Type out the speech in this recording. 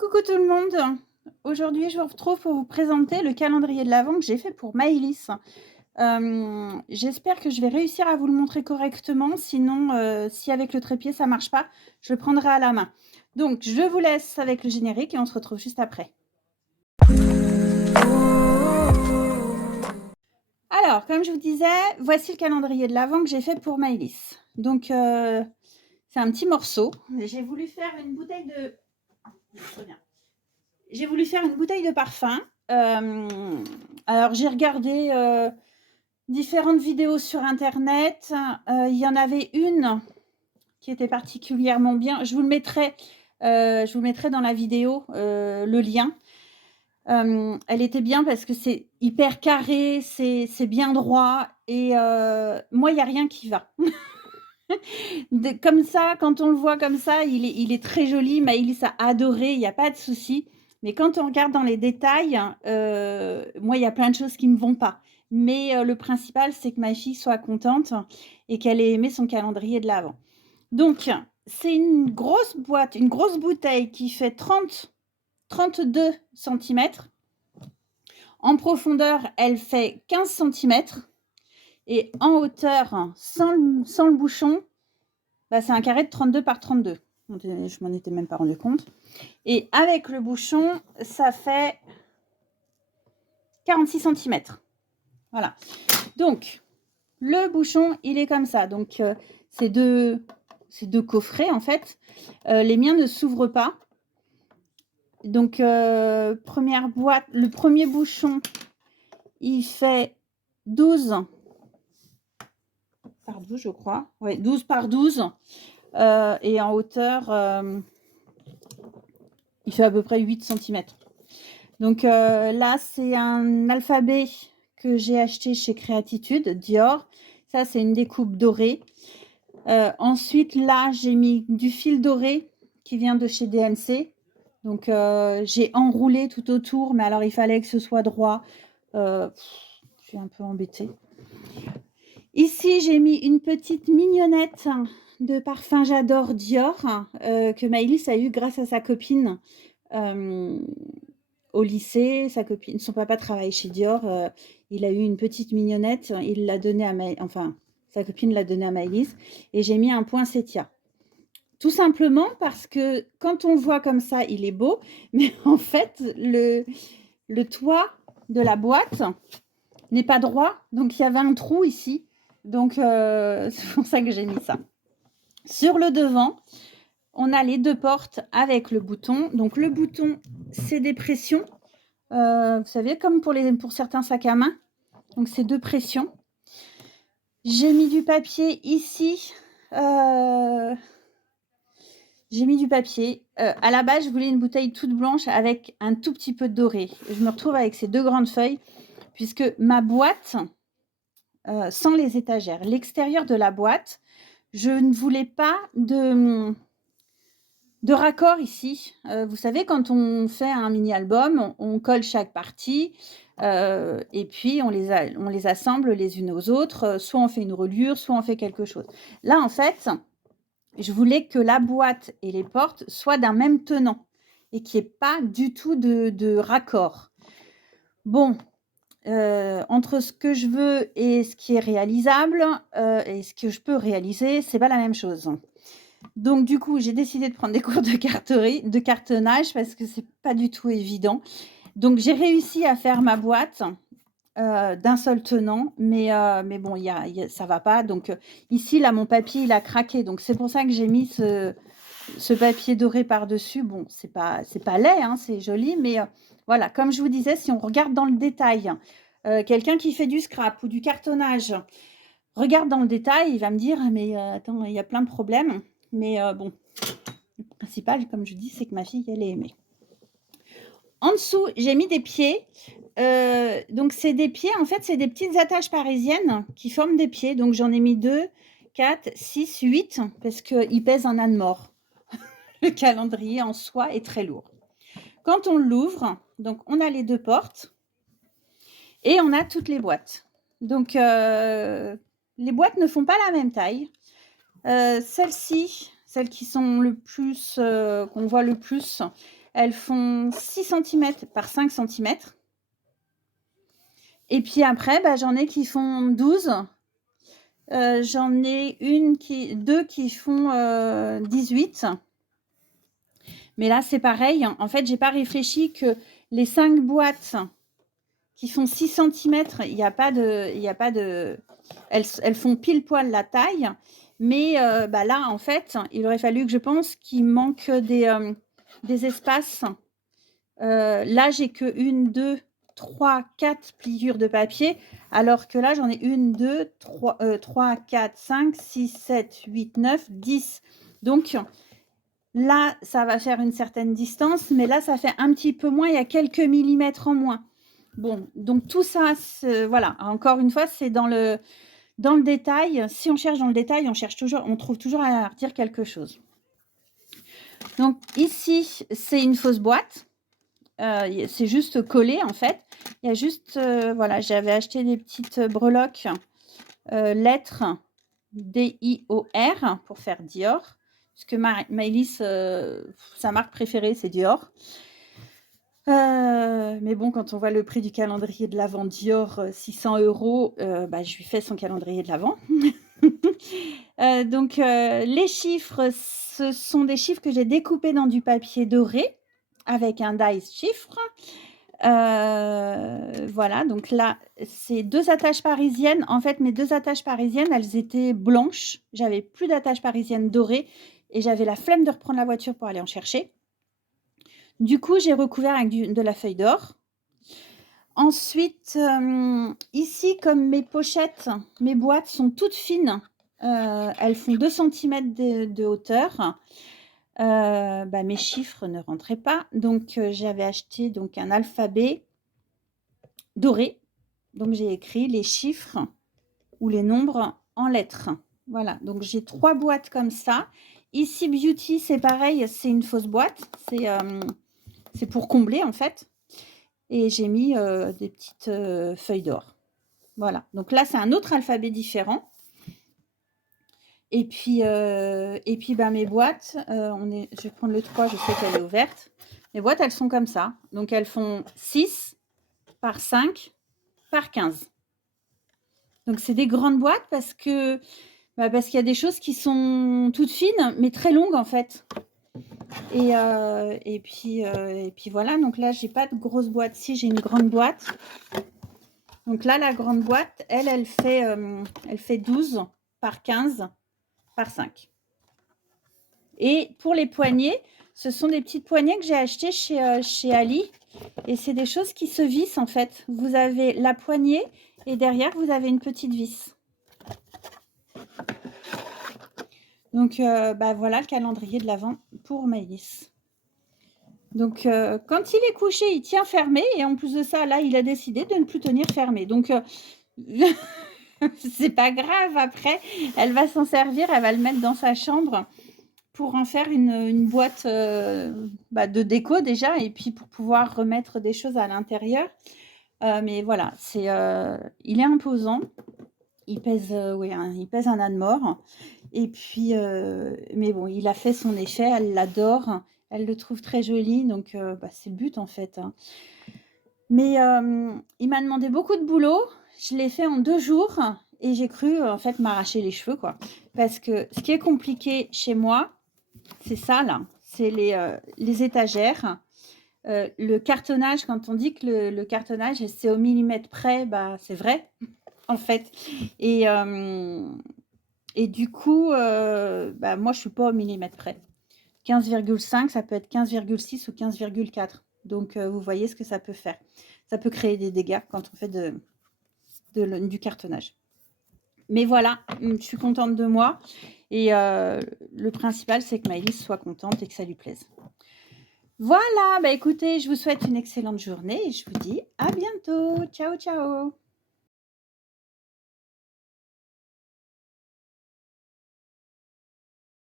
Coucou tout le monde! Aujourd'hui, je vous retrouve pour vous présenter le calendrier de l'Avent que j'ai fait pour Maëlys. J'espère que je vais réussir à vous le montrer correctement, sinon, si avec le trépied ça marche pas, je le prendrai à la main. Donc je vous laisse avec le générique et on se retrouve juste après. Alors, comme je vous disais, voici le calendrier de l'Avent que j'ai fait pour Maëlys. Donc, c'est un petit morceau. J'ai voulu faire une bouteille de très bien. J'ai voulu faire une bouteille de parfum. Alors j'ai regardé, différentes vidéos sur internet. Il y en avait une qui était particulièrement bien. Je vous mettrai dans la vidéo, le lien. Elle était bien parce que c'est hyper carré, c'est bien droit et moi, il y a rien qui va. Comme ça, quand on le voit comme ça, il est très joli. Maëlys a adoré, il y a pas de souci. Mais quand on regarde dans les détails, moi, il y a plein de choses qui me vont pas. Mais le principal, c'est que ma fille soit contente et qu'elle ait aimé son calendrier de l'Avent. Donc, c'est une grosse boîte, une grosse bouteille qui fait 32 centimètres. En profondeur, elle fait 15 centimètres et en hauteur, sans le bouchon, bah, c'est un carré de 32 par 32. Je m'en étais même pas rendu compte. Et avec le bouchon, ça fait 46 centimètres. Voilà. Donc, le bouchon, il est comme ça. Donc, c'est deux coffrets, en fait. Les miens ne s'ouvrent pas. Donc, première boîte, le premier bouchon, il fait 12 par 12, je crois. Oui, 12 par 12. Et en hauteur, il fait à peu près 8 centimètres. Donc là, c'est un alphabet que j'ai acheté chez Créatitude, Dior. Ça, c'est une découpe dorée. Ensuite, là, j'ai mis du fil doré qui vient de chez DMC. Donc, j'ai enroulé tout autour, mais alors il fallait que ce soit droit. Je suis un peu embêtée. Ici, j'ai mis une petite mignonnette de parfum J'adore Dior que Maëlys a eu grâce à sa copine au lycée. Sa copine, son papa travaille chez Dior. Il a eu une petite mignonnette. Il l'a donnée à enfin, sa copine l'a donnée à Maëlys. Et j'ai mis un poinsettia. Tout simplement parce que quand on le voit comme ça, il est beau. Mais en fait, le toit de la boîte n'est pas droit. Donc, il y avait un trou ici. Donc, c'est pour ça que j'ai mis ça. Sur le devant, on a les deux portes avec le bouton. Donc, le bouton, c'est des pressions. Vous savez, comme pour certains sacs à main. Donc, c'est deux pressions. J'ai mis du papier ici. J'ai mis du papier. À la base, je voulais une bouteille toute blanche avec un tout petit peu de doré. Je me retrouve avec ces deux grandes feuilles puisque ma boîte, sans les étagères, l'extérieur de la boîte, je ne voulais pas de raccord ici. Vous savez, quand on fait un mini-album, on colle chaque partie et puis on les assemble les unes aux autres. Soit on fait une reliure, soit on fait quelque chose. Là, en fait, je voulais que la boîte et les portes soient d'un même tenant et qu'il n'y ait pas du tout de raccord. Bon, entre ce que je veux et ce qui est réalisable et ce que je peux réaliser, c'est pas la même chose. Donc du coup, j'ai décidé de prendre des cours de cartonnage parce que c'est pas du tout évident. Donc j'ai réussi à faire ma boîte d'un seul tenant, mais bon, ça va pas. Donc ici, là, mon papier, il a craqué. Donc c'est pour ça que j'ai mis ce papier doré par-dessus. Bon, c'est pas laid, hein, c'est joli, mais voilà, comme je vous disais, si on regarde dans le détail, quelqu'un qui fait du scrap ou du cartonnage regarde dans le détail, il va me dire: «Ah mais attends, il y a plein de problèmes». Mais bon, le principal, comme je dis, c'est que ma fille, elle ait aimé. En dessous, j'ai mis des pieds. Donc c'est des pieds, en fait, c'est des petites attaches parisiennes qui forment des pieds. Donc j'en ai mis 2, 4, 6, 8 parce qu'il pèse un âne mort. Le calendrier en soi est très lourd. Quand on l'ouvre, donc on a les 2 portes et on a toutes les boîtes. Donc les boîtes ne font pas la même taille. Celles-ci, celles qui sont le plus, qu'on voit le plus, elles font 6 centimètres par 5 centimètres. Et puis après, bah, j'en ai qui font 12. J'en ai deux qui font 18. Mais là, c'est pareil. En fait, j'ai pas réfléchi que les 5 boîtes qui font 6 centimètres, il n'y a pas de... Elles font pile poil la taille. Mais bah là, en fait, il aurait fallu que je pense qu'il manque des espaces. Là, j'ai que 1, 2, 3, 4 pliures de papier, alors que là, j'en ai 1, 2, 3, 4, 5, 6, 7, 8, 9, 10. Donc, là, ça va faire une certaine distance, mais là, ça fait un petit peu moins, il y a quelques millimètres en moins. Bon, donc tout ça, voilà, encore une fois, c'est dans le détail. Si on cherche dans le détail, on trouve toujours à redire quelque chose. Donc ici, c'est une fausse boîte. C'est juste collé, en fait. Il y a juste, voilà, j'avais acheté des petites breloques lettres D-I-O-R pour faire Dior. Parce que Maëlys, sa marque préférée, c'est Dior. Mais bon, quand on voit le prix du calendrier de l'Avent Dior, 600 €, bah, je lui fais son calendrier de l'Avent. Donc, les chiffres, ce sont des chiffres que j'ai découpés dans du papier doré avec un dice chiffre. Voilà, donc là, c'est 2 attaches parisiennes. En fait, mes 2 attaches parisiennes, elles étaient blanches. J'avais plus d'attaches parisiennes dorées et j'avais la flemme de reprendre la voiture pour aller en chercher. Du coup, j'ai recouvert avec de la feuille d'or. Ensuite, ici, comme mes pochettes, mes boîtes sont toutes fines, elles font 2 centimètres de hauteur. Bah, mes chiffres ne rentraient pas, donc j'avais acheté donc un alphabet doré. Donc j'ai écrit les chiffres ou les nombres en lettres. Voilà, donc j'ai 3 boîtes comme ça. Ici, Beauty, c'est pareil, c'est une fausse boîte. C'est pour combler, en fait. Et j'ai mis des petites feuilles d'or. Voilà, donc là, c'est un autre alphabet différent. Et puis bah, mes boîtes, je vais prendre le 3, je sais qu'elle est ouverte. Mes boîtes, elles sont comme ça. Donc, elles font 6 par 5 par 15. Donc, c'est des grandes boîtes parce qu'il y a des choses qui sont toutes fines, mais très longues, en fait. Et puis voilà, donc là, j'ai pas de grosse boîte. Si, j'ai une grande boîte. Donc là, la grande boîte, elle fait 12 par 15 par 5. Et pour les poignées, ce sont des petites poignées que j'ai achetées chez Ali. Et c'est des choses qui se vissent, en fait. Vous avez la poignée et derrière, vous avez une petite vis. Donc, bah, voilà le calendrier de l'Avent pour Maëlys. Donc, quand il est couché, il tient fermé. Et en plus de ça, là, il a décidé de ne plus tenir fermé. Donc, c'est pas grave. Après, elle va s'en servir. Elle va le mettre dans sa chambre pour en faire une boîte de déco déjà. Et puis, pour pouvoir remettre des choses à l'intérieur. Mais voilà, il est imposant. Il pèse, il pèse un âne mort. Et puis, mais bon, il a fait son effet. Elle l'adore. Elle le trouve très joli. Donc, c'est le but, en fait. Hein. Mais il m'a demandé beaucoup de boulot. Je l'ai fait en 2 jours. Et j'ai cru, en fait, m'arracher les cheveux, quoi. Parce que ce qui est compliqué chez moi, c'est ça, là. C'est les étagères. Le cartonnage, quand on dit que le cartonnage, c'est au millimètre près, bah, c'est vrai, en fait. Et du coup, moi, je suis pas au millimètre près. 15,5, ça peut être 15,6 ou 15,4. Donc, vous voyez ce que ça peut faire. Ça peut créer des dégâts quand on fait du cartonnage. Mais voilà, je suis contente de moi. Et le principal, c'est que Maëlys soit contente et que ça lui plaise. Voilà, écoutez, je vous souhaite une excellente journée et je vous dis à bientôt. Ciao, ciao.